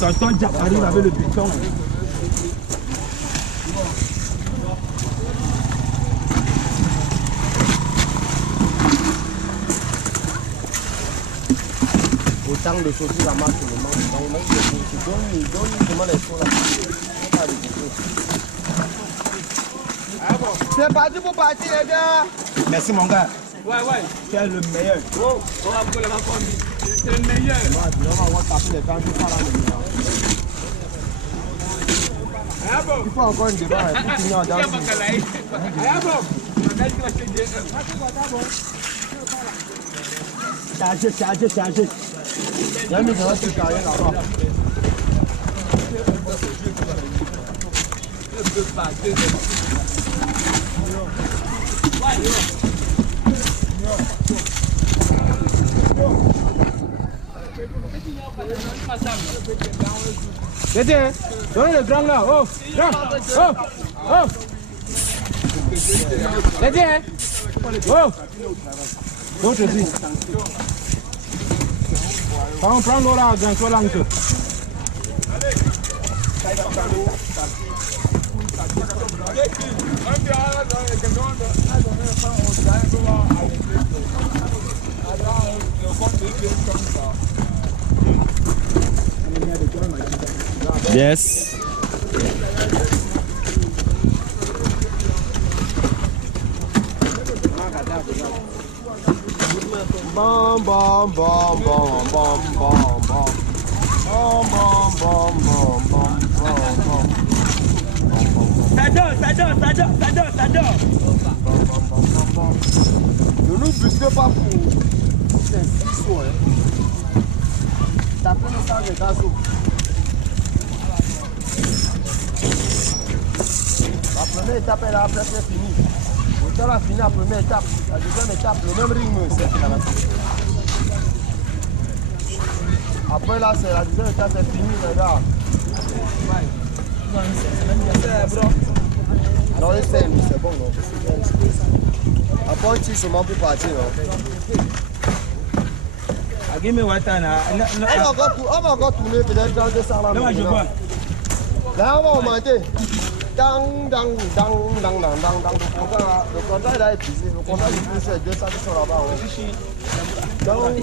Tonton Jack arrive avec le béton. Autant de saucisses à marque, le manque. Donc, même il donne comment les choses là. C'est parti pour partir, les gars. Merci, mon gars. Ouais. Tu es le meilleur. C'est le meilleur. On va taper les temps, je parle à il faut encore une débat pour finir en danse. Chargez. Même il va se carrer là-bas. Détiens, donnez le grand là. Oh, grand. Oh. Détiens. Oh. L'autre aussi. On prend l'eau là, grand, soit là un peu. Yes. Bam. Ça dort. Ne nous busquez pas pour c'est 6 sauts. Tapez le sang de gaz. La première étape est là, après c'est fini. Quand on a fini la première étape, la deuxième étape, le même rythme, c'est fini. Après là, c'est la deuxième étape, c'est fini, les gars. Non, c'est bon, non. Après, on tire seulement pour partir, non. Give me water now. On va encore tourner peut-être dans 200 là. Là, on va augmenter. Dang. Le contrat il a épuisé. Le contrat il est plus 200 qui sont là-bas. Dang.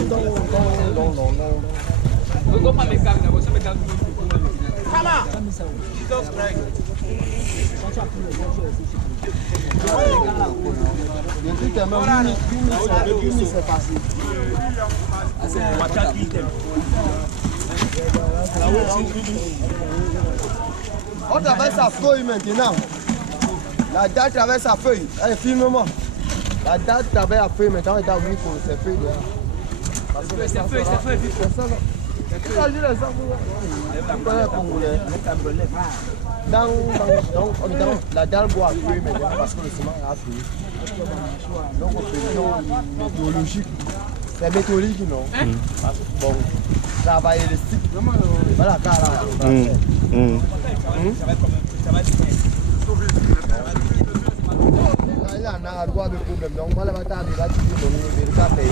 Depuis que même 8 minutes c'est passé. On traverse sa feuille maintenant. La date traverse sa feuille. Allez, filme-moi. La date traverse sa feuille maintenant. On est à 8 pour ses feuilles dehors. C'est feuille. Il s'agit de ça. Donc, la dalle boit feuille maintenant parce que le ciment a fini. Donc, on fait météorologique. C'est météorologique, non? Bon, travailler le cycle. Voilà, là. Il y en a droit de problème. Donc, moi, la bataille de la tire, on est de la paye.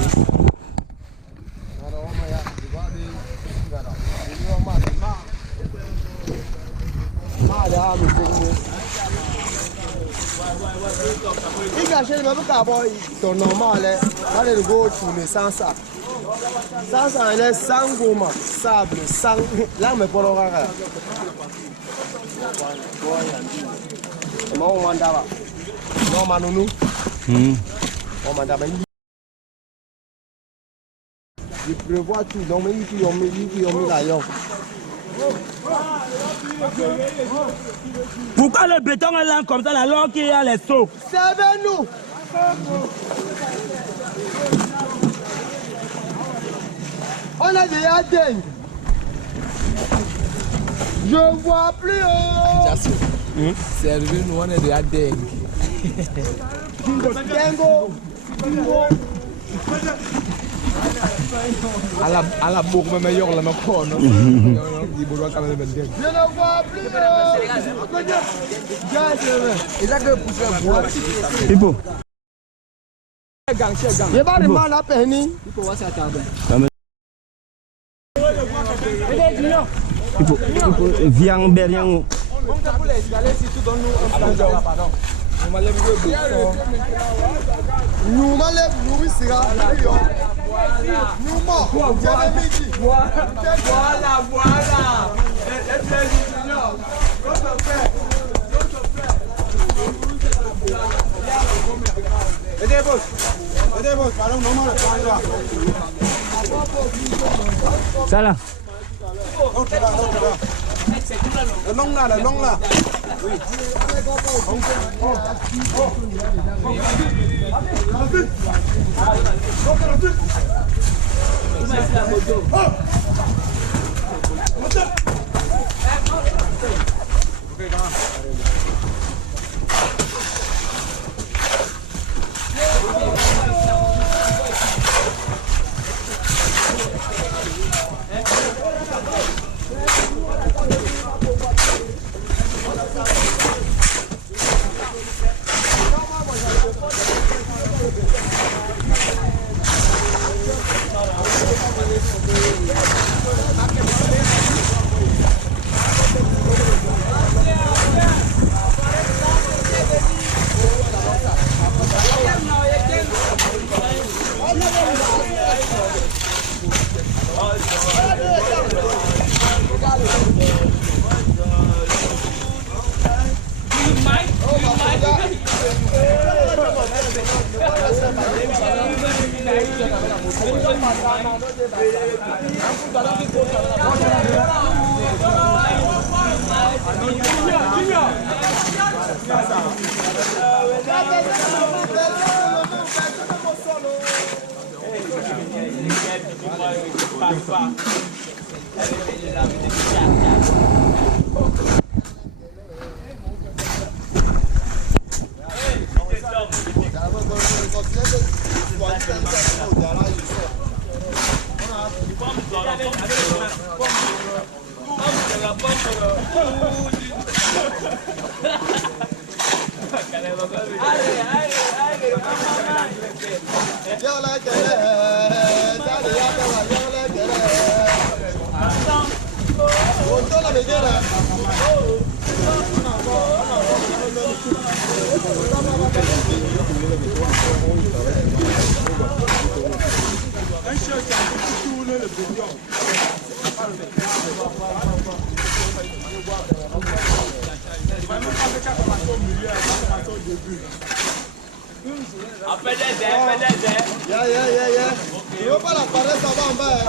Alors, on va y aller. Il cache le même carbone, ton normal, allez le go tourner sans ça. Sans ça, il est sans gomme, sable, sans. Là, mais pour le regard. On m'a d'abord. Non, Manonou. On m'a d'abord. Il prévoit tout, donc il y a mis la yon. Pourquoi le béton est là comme ça alors qu'il y a les seaux? Servez-nous. On a déjà dingue. Je vois plus haut. Servez-nous, on est déjà dingue. Dingo. À la bourre, même meilleur, la même fois, non? Je ne vois plus. Et là que pousser bois. Pipo. Il va le mal à peine. Viens berrière. On pour les escaliers si tu donnes nous un plan de là, pardon. Nous m'enlève, nous sera. Nous mort. Voilà. Aidez boss, pardon, non mal Ça là. Le long là. Oui. Tu veux pas la paresse, ça va en bas.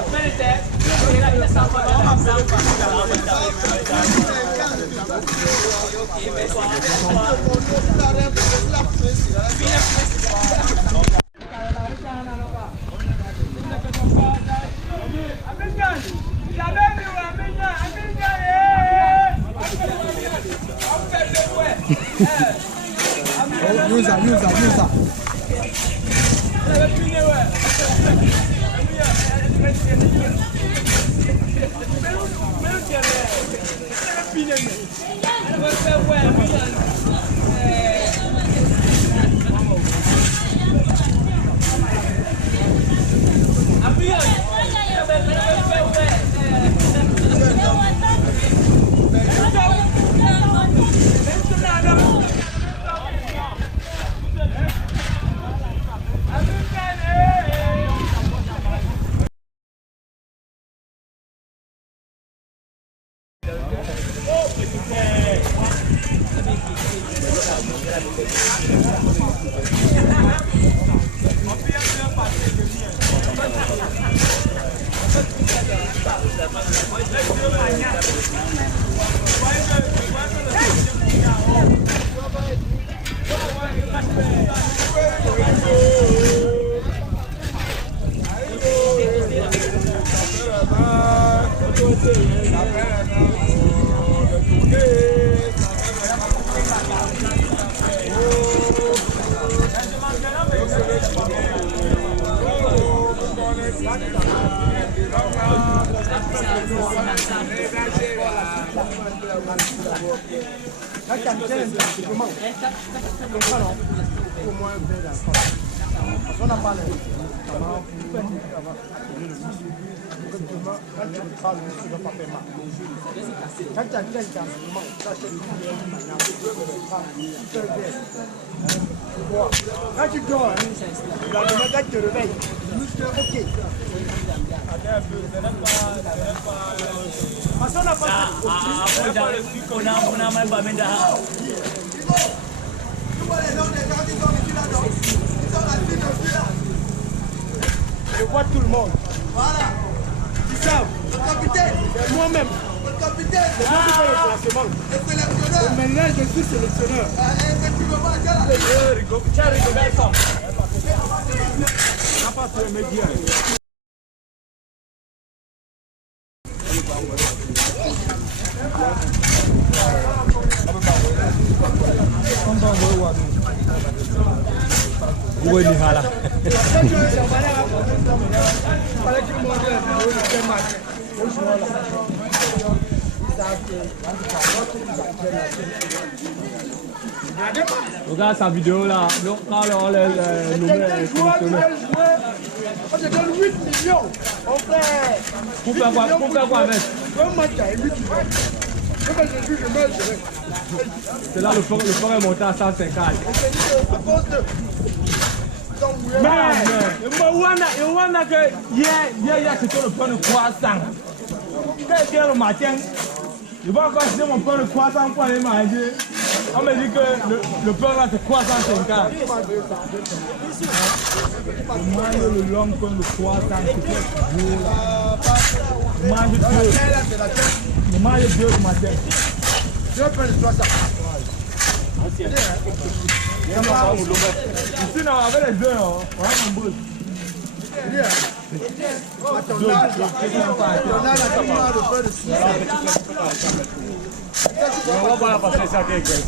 On a parlé. Quand tu le crames, tu ne vas pas faire mal. Quand tu as bien d'enseignement, tu achètes une manière de le cramer. Tu fais bien. Quand tu dors, la demain, quand tu te réveilles, ok. Parce qu'on n'a pas je vois tout le monde. Voilà. Ils savent. Le capitaine. Moi-même. Le capitaine. C'est moi qui fais le classement. Le sélectionneur. Et maintenant, je suis sélectionneur. Effectivement, Gue ni hala. Regarde sa vidéo là. Donc, quand on les On te donne 8 millions. On fait. Pour faire quoi avec? Un match à 8 millions. Je meurs. C'est là le fort est monté à 150. À cause de. Mais Rwanda que hier c'était le pain de croissant. Dès le matin, je vais encore acheter mon pain de croissant pour aller manger. On me dit que le pain là c'est croissant 50. Je mange le long pain de croissant, c'est beau là. Je mange deux. Je mange deux le matin. je peux le croissant. Ici, non, avec les deux, on va en boule. On a la caméra de feu de 6. On va pas la passer ça, quelqu'un.